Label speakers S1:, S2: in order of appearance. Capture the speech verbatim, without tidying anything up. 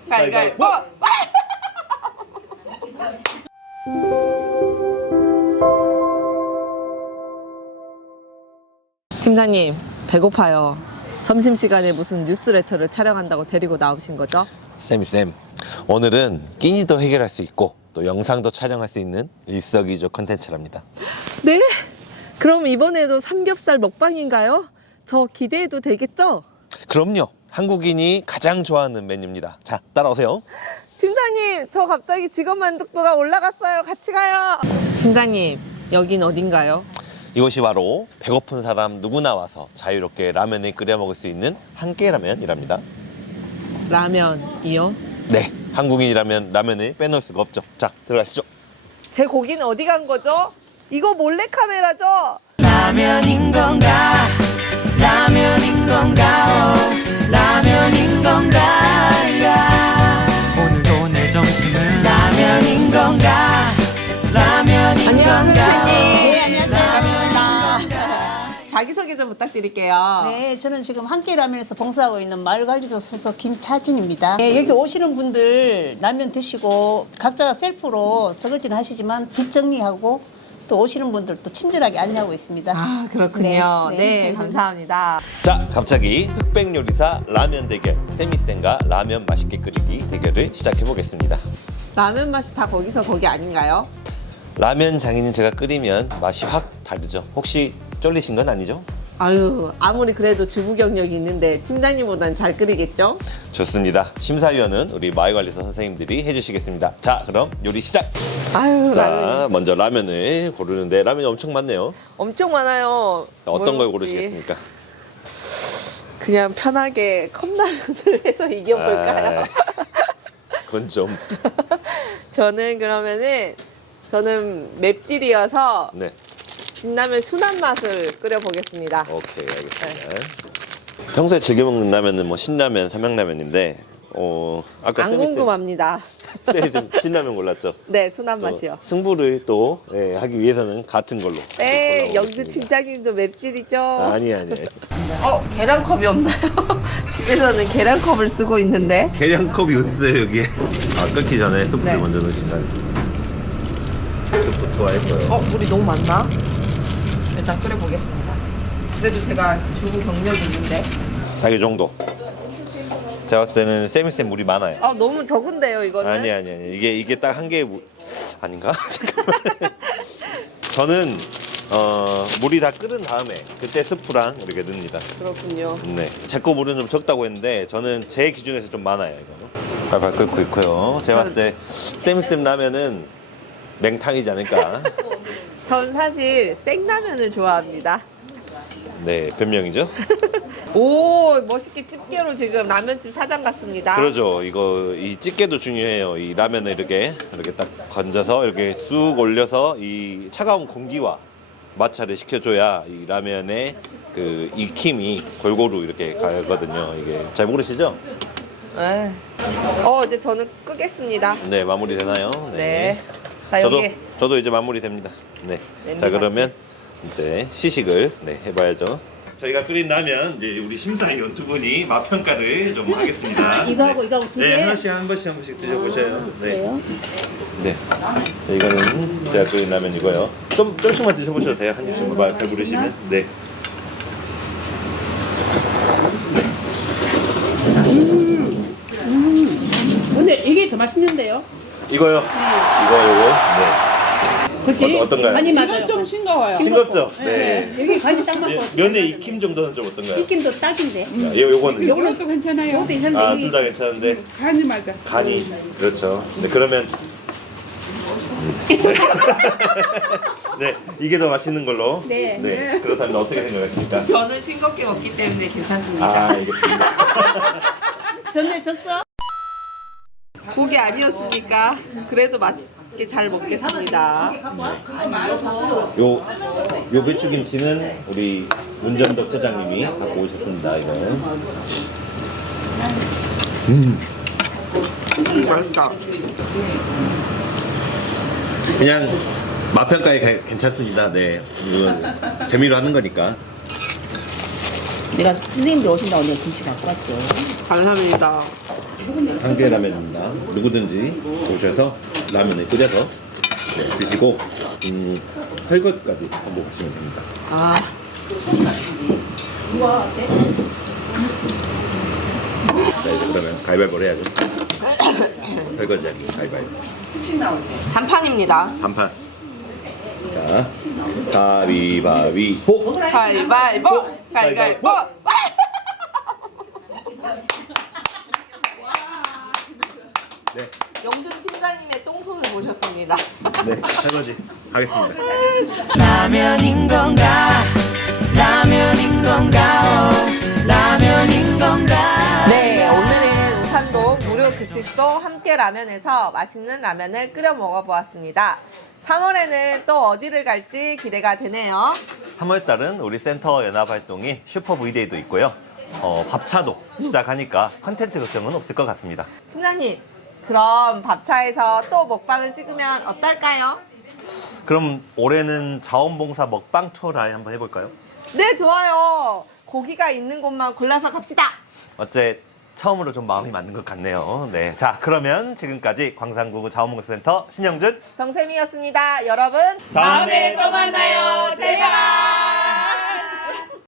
S1: 가위가위보! 팀장님, 배고파요. 점심시간에 무슨 뉴스레터를 촬영한다고 데리고 나오신 거죠?
S2: 쌤이쌤, 오늘은 끼니도 해결할 수 있고 또 영상도 촬영할 수 있는 일석이조 컨텐츠랍니다.
S1: 네? 그럼 이번에도 삼겹살 먹방인가요? 저 기대해도 되겠죠?
S2: 그럼요. 한국인이 가장 좋아하는 메뉴입니다. 자, 따라오세요.
S1: 팀장님, 저 갑자기 직업 만족도가 올라갔어요. 같이 가요. 팀장님, 여긴 어딘가요?
S2: 이곳이 바로 배고픈 사람 누구나 와서 자유롭게 라면을 끓여 먹을 수 있는 한끼라면이랍니다.
S1: 라면이요?
S2: 네, 한국인이라면 라면을 빼놓을 수가 없죠. 자, 들어가시죠.
S1: 제 고기는 어디 간 거죠? 이거 몰래카메라죠?
S3: 라면인 건가 라면인 건가 오, 라면인 건가 야. 오늘도 내 점심은 라면인 건가 라면인 건가
S1: 네, 안녕하세요. 자기소개 좀 부탁드릴게요.
S4: 네, 저는 지금 한끼라면에서 봉사하고 있는 마을관리소 소속 김차진입니다. 네, 여기 오시는 분들 라면 드시고 각자 셀프로 설거지는 하시지만 뒷정리하고 또 오시는 분들도 친절하게 안내하고 있습니다.
S1: 아, 그렇군요.
S4: 네,
S1: 네,
S4: 네.
S1: 감사합니다.
S2: 자, 갑자기 흑백 요리사 라면 대결, 쌤이쌤과 라면 맛있게 끓이기 대결을 시작해 보겠습니다.
S1: 라면 맛이 다 거기서 거기 아닌가요?
S2: 라면 장인인 제가 끓이면 맛이 확 다르죠. 혹시 쫄리신 건 아니죠?
S1: 아유, 아무리 그래도 주부 경력이 있는데 팀장님보단 잘 끓이겠죠?
S2: 좋습니다. 심사위원은 우리 마을관리사 선생님들이 해주시겠습니다. 자, 그럼 요리 시작!
S1: 아유,
S2: 자,
S1: 라면이
S2: 먼저 라면을 고르는데 라면이 엄청 많네요.
S1: 엄청 많아요.
S2: 어떤
S1: 뭘
S2: 걸
S1: 먹지?
S2: 고르시겠습니까?
S1: 그냥 편하게 컵라면을 해서 이겨볼까요?
S2: 아, 그건 좀...
S1: 저는 그러면은 저는 맵찔이어서
S2: 네,
S1: 진라면 순한 맛을 끓여보겠습니다.
S2: 오케이, 알겠습니다. 평소에 즐겨 먹는 라면은 뭐 신라면, 삼양라면인데 어, 아까
S1: 안
S2: 쌤이 쌤-
S1: 궁금합니다.
S2: 쌤이 쌤 진라면 골랐죠?
S1: 네, 순한
S2: 또
S1: 맛이요.
S2: 승부를 또 예, 하기 위해서는 같은 걸로
S1: 네,
S2: 골라보겠습니다.
S1: 영주 팀장님도 맵찔이죠?
S2: 아니 아니
S1: 어, 계란컵이 없나요? 집에서는 계란컵을 쓰고 있는데.
S2: 계량컵이 어딨어요 여기에? 아, 끓기 전에 스프를
S1: 네.
S2: 먼저 넣으신다. 스프 좋아했어요.
S1: 어, 물이 너무 많나? 일단 끓여보겠습니다. 그래도 제가 주부 경력이 있는데.
S2: 딱 이 정도. 제가 봤을 때는 쌤이쌤 물이 많아요.
S1: 아, 너무 적은데요, 이거는?
S2: 아니 아니 아니 이게 이게 딱 한 개의 물 아닌가? 잠깐만. 저는 어, 물이 다 끓은 다음에 그때 스프랑 이렇게 넣습니다.
S1: 그렇군요.
S2: 네. 제 거 물은 좀 적다고 했는데 저는 제 기준에서 좀 많아요 이거는. 발발 끓고 있고요. 제가 봤을 때 쌤쌤 라면은 맹탕이지 않을까.
S1: 전 사실 생라면을 좋아합니다.
S2: 네, 변명이죠.
S1: 오, 멋있게 집게로 지금 라면집 사장 같습니다.
S2: 그러죠. 이거 이 집게도 중요해요. 이 라면을 이렇게 이렇게 딱 건져서 이렇게 쑥 올려서 이 차가운 공기와 마찰을 시켜줘야 이 라면의 그 익힘이 골고루 이렇게 가거든요. 이게 잘 모르시죠?
S1: 네. 어, 이제 저는 끄겠습니다.
S2: 네, 마무리 되나요?
S1: 네. 자,
S2: 저도
S1: 여기.
S2: 저도 이제 마무리 됩니다. 네.
S1: 냄비
S2: 자, 그러면 이제 시식을 네, 해봐야죠. 저희가 끓인 라면 이제 우리 심사위원 두 분이 맛 평가를 좀 하겠습니다.
S4: 이거하고 이거하고 두 개?
S2: 네, 하나씩 한 번씩 한 번씩 드셔보셔요. 네.
S4: 그래요?
S2: 네. 자, 이거는 제가 끓인 라면이고요. 좀 조금만 드셔보셔도 돼요. 한 입씩만 배부르시면. 네.
S5: 근데 이게 더 맛있는데요?
S2: 이거요. 이거 요거. 네.
S5: 그렇지?
S2: 어, 어떤가요?
S5: 간이 맞아요. 좀 싱거워요.
S2: 싱겁죠? 네.
S5: 여기 간이 딱 맞고.
S2: 예, 면의 익힘 정도는 좀 어떤가요?
S4: 익힘도 딱인데.
S2: 자, 요 요거는
S5: 요것도 괜찮아요.
S2: 아, 둘 다 괜찮은데
S5: 간이 맞아.
S2: 간이 그렇죠. 네, 그러면 네, 이게 더 맛있는 걸로.
S4: 네.
S2: 네. 그렇다면 어떻게 생각하십니까?
S1: 저는 싱겁게 먹기 때문에 괜찮습니다.
S2: 아, 알겠습니다.
S4: 전에 졌어?
S1: 고기 아니었습니까? 그래도 맛있게 잘 먹겠습니다.
S2: 요, 요 배추김치는 우리 문전덕 소장님이 갖고 오셨습니다. 이거. 음.
S1: 맛있다.
S2: 그냥 맛평가에 괜찮습니다. 네. 이건 재미로 하는 거니까.
S4: 내가 선생님들 오신다고 내가 김치 갖고 왔어.
S1: 감사합니다.
S2: 상주의 라면입니다. 누구든지 오셔서 라면을 끓여서 네, 드시고 음, 설거지까지 반복하시면 됩니다.
S1: 아,
S2: 자, 이제 그러면 가위바위보를 해야죠. 설거지하기 가위바위보.
S1: 단판입니다.
S2: 반판. 자, 가위바위보.
S1: 가위바위보! 가위바위보!
S2: 네,
S1: 영준 팀장님의 똥손을 보셨습니다.
S2: 네, 설거지 하겠습니다.
S3: 라면인 건가 라면인 건가 오, 라면인 건가
S1: 네, 오늘은 우산동 무료 급식소 함께 라면에서 맛있는 라면을 끓여 먹어보았습니다. 삼월에는 또 어디를 갈지 기대가 되네요.
S2: 삼월 달은 우리 센터 연합 활동이 슈퍼 브이데이도 있고요. 어, 밥차도 시작하니까 컨텐츠 걱정은 없을 것 같습니다.
S1: 팀장님, 그럼 밥차에서 또 먹방을 찍으면 어떨까요?
S2: 그럼 올해는 자원봉사 먹방 초라이 한번 해볼까요?
S1: 네, 좋아요. 고기가 있는 곳만 골라서 갑시다.
S2: 어째 처음으로 좀 마음이 맞는 것 같네요. 네, 자 그러면 지금까지 광산구 자원봉사센터 신영준
S1: 정샘이었습니다. 여러분,
S2: 다음에 또 만나요.
S1: 제발.